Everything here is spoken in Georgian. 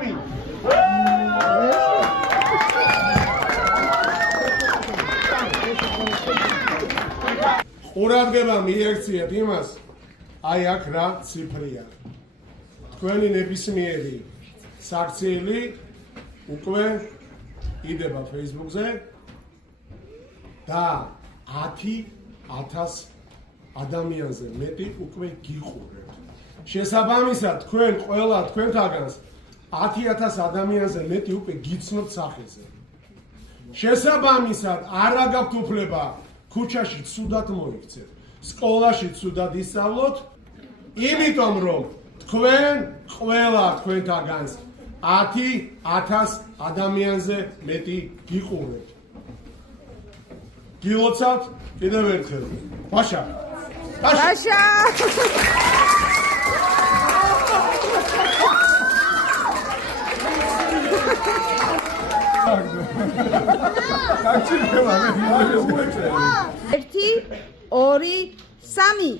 სამი. ყურადღება მიექციათ იმას, აი აქ რა ციფრია. თქვენი ნებისმიერი საქციელი უკვე იდება Facebook-ზე და 10,000 ადამიანზე მეტი უკვე გიყურებთ. შესაბამისად, თქვენ ყველა თქვენთაგანს 10,000 ადამიანზე მეტი უკვე გიცნობთ სახეზე. შესაბამისად, არ აგაქვთ უფლება ქუჩაში ცუდად მოიქცეთ, სკოლაში ცუდად ისწავლოთ, იმიტომ რომ თქვენ ყველა თქვენთაგანს 10,000 ადამიანზე მეტი გიყურებთ. გილოცავთ კიდევ ერთხელ. Pasha! Pasha! ერთი, ორი, სამი